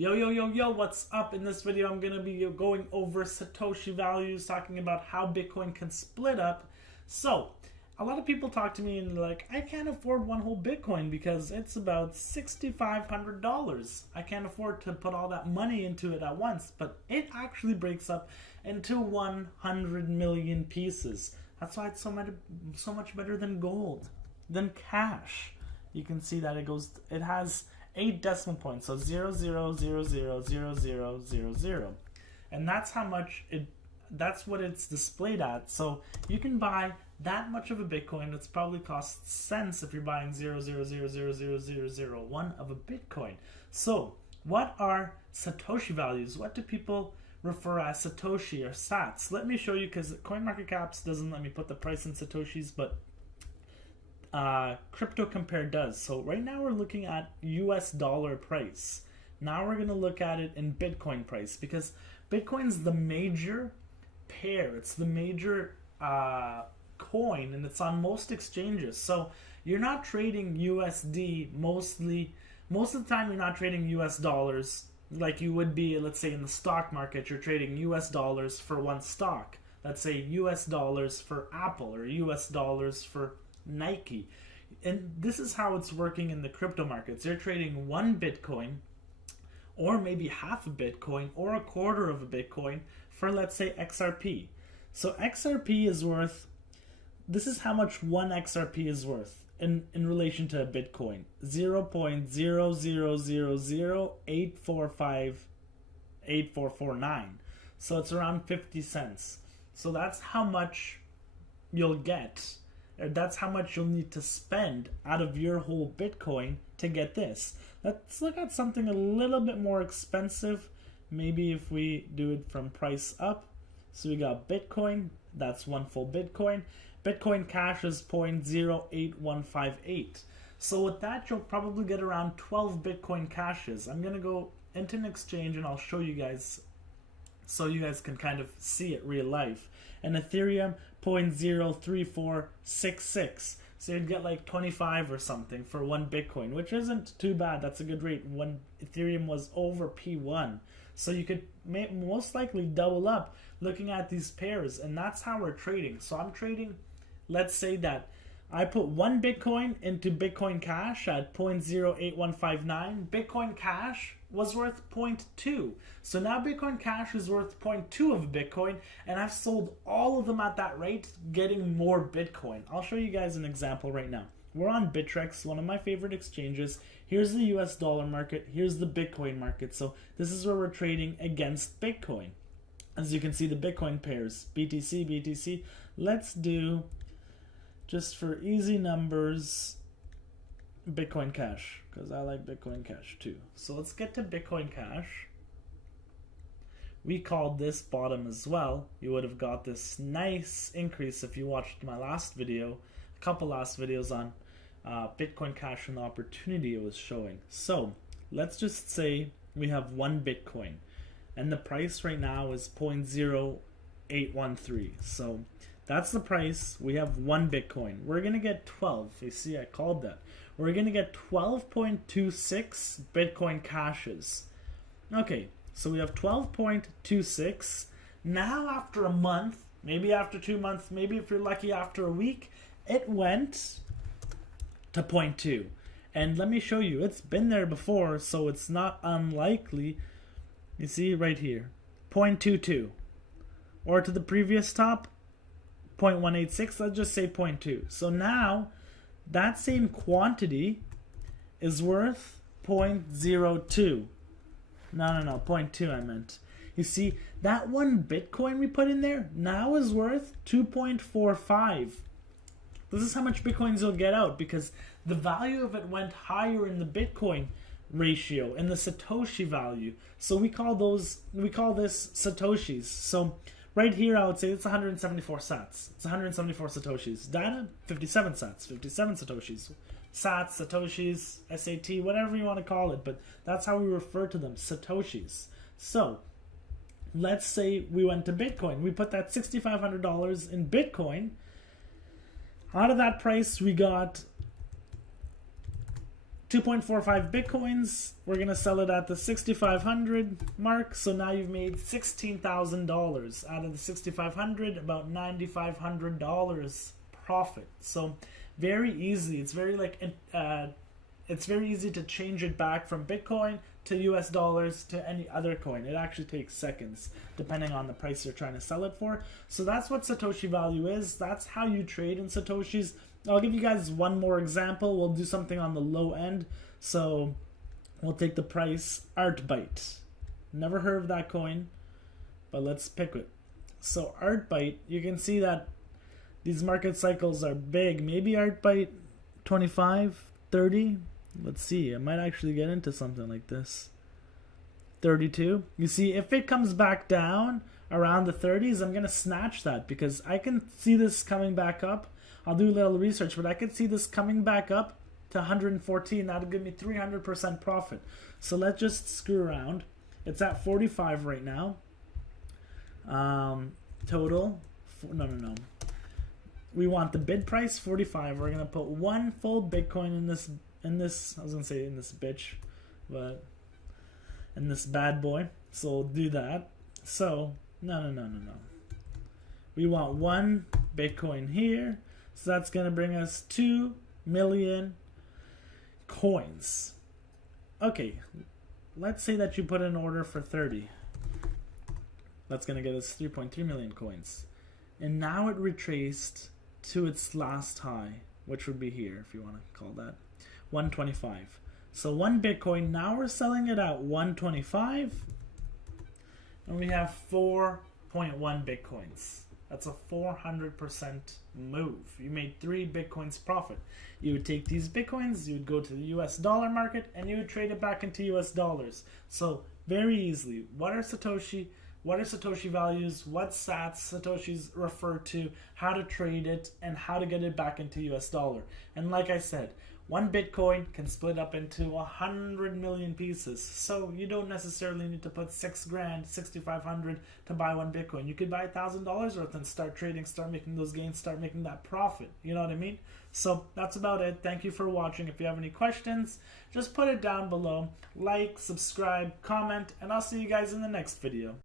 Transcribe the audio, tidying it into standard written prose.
Yo, what's up? In this video, I'm going to be going over Satoshi values, talking about how Bitcoin can split up. So, a lot of people talk to me and they're like, I can't afford one whole Bitcoin because it's about $6,500. I can't afford to put all that money into it at once, but it actually breaks up into 100 million pieces. That's why it's so much better than gold, than cash. You can see that it has 8 decimal points, so 0.00000000, and that's how much that's what it's displayed at. So you can buy that much of a Bitcoin. It's probably costs cents if you're buying 0.00000001 of a Bitcoin. So what are Satoshi values? What do people refer as Satoshi or Sats? Let me show you, because CoinMarketCap doesn't let me put the price in Satoshis, but CryptoCompare does. So right now we're looking at US dollar price. Now we're going to look at it in Bitcoin price, because Bitcoin's the major pair. It's the major coin, and it's on most exchanges. So you're not trading USD most of the time. You're not trading US dollars like you would be, let's say, in the stock market. You're trading US dollars for one stock. Let's say US dollars for Apple or US dollars for Nike. And this is how it's working in the crypto markets. They're trading one Bitcoin, or maybe half a Bitcoin, or a quarter of a Bitcoin for, let's say, XRP. So XRP is worth, this is how much one XRP is worth in relation to a Bitcoin. 0.0008458449. So it's around 50 cents. So that's how much you'll get. That's how much you'll need to spend out of your whole Bitcoin to get this. Let's look at something a little bit more expensive. Maybe if we do it from price up. So we got Bitcoin. That's one full Bitcoin. Bitcoin Cash is 0.08158. So with that, you'll probably get around 12 Bitcoin Cashes. I'm going to go into an exchange and I'll show you guys, so you guys can kind of see it real life. And Ethereum, 0.03466. So you'd get like 25 or something for one Bitcoin, which isn't too bad. That's a good rate. When Ethereum was over P1. So you could most likely double up looking at these pairs, and that's how we're trading. So I'm trading, let's say that I put one Bitcoin into Bitcoin Cash at 0.08159. Bitcoin Cash was worth 0.2. So now Bitcoin Cash is worth 0.2 of a Bitcoin, and I've sold all of them at that rate, getting more Bitcoin. I'll show you guys an example right now. We're on Bittrex, one of my favorite exchanges. Here's the US dollar market. Here's the Bitcoin market. So this is where we're trading against Bitcoin. As you can see, the Bitcoin pairs, BTC, BTC. Let's do, just for easy numbers, Bitcoin Cash, because I like Bitcoin Cash too. So let's get to Bitcoin Cash. We called this bottom as well. You would have got this nice increase if you watched my last video, a couple last videos on Bitcoin Cash and the opportunity it was showing. So let's just say we have one Bitcoin, and the price right now is 0.0813. So that's the price. We have one Bitcoin. We're going to get 12. You see, I called that. We're going to get 12.26 Bitcoin Cashes. Okay, so we have 12.26. Now after a month, maybe after 2 months, maybe if you're lucky after a week, it went to 0.2. And let me show you, it's been there before, so it's not unlikely. You see right here, 0.22. Or to the previous top, 0.186, let's just say 0.2. So now that same quantity is worth 0.02. No, 0.2 I meant. You see, that one Bitcoin we put in there now is worth 2.45. This is how much Bitcoins you'll get out, because the value of it went higher in the Bitcoin ratio, in the Satoshi value. So we call this Satoshis. So right here, I would say it's 174 sats. It's 174 Satoshis. Data, 57 sats, 57 Satoshis. Sats, Satoshis, SAT, whatever you want to call it, but that's how we refer to them, Satoshis. So let's say we went to Bitcoin. We put that $6,500 in Bitcoin. Out of that price, we got 2.45 Bitcoins. We're going to sell it at the 6,500 mark. So now you've made $16,000 out of the 6,500, about $9,500 profit. So very easy. It's very it's very easy to change it back from Bitcoin to US dollars to any other coin. It actually takes seconds depending on the price you're trying to sell it for. So that's what Satoshi value is. That's how you trade in Satoshis. I'll give you guys one more example. We'll do something on the low end. So we'll take the price ArtByte. Never heard of that coin, but let's pick it. So ArtByte, you can see that these market cycles are big. Maybe ArtByte 25, 30. Let's see. I might actually get into something like this. 32. You see, if it comes back down around the 30s, I'm going to snatch that because I can see this coming back up. I'll do a little research, but I could see this coming back up to 114. That'll give me 300% profit. So let's just screw around. It's at 45 right now. Total. No. We want the bid price 45. We're gonna put one full Bitcoin in this. I was gonna say in this bitch, but in this bad boy. So we'll do that. So no. We want one Bitcoin here. So that's going to bring us 2 million coins. Okay, let's say that you put an order for 30. That's going to get us 3.3 million coins. And now it retraced to its last high, which would be here, if you want to call that, 125. So one Bitcoin, now we're selling it at 125. And we have 4.1 Bitcoins. That's a 400% move. You made 3 Bitcoins profit. You would take these Bitcoins, you would go to the US dollar market, and you would trade it back into US dollars. So very easily, what are Satoshi values, what sats Satoshis refer to, how to trade it, and how to get it back into US dollar. And like I said, one Bitcoin can split up into 100 million pieces. So you don't necessarily need to put $6,000, 6,500 to buy one Bitcoin. You could buy $1,000 worth and start trading, start making those gains, start making that profit. You know what I mean? So that's about it. Thank you for watching. If you have any questions, just put it down below. Like, subscribe, comment, and I'll see you guys in the next video.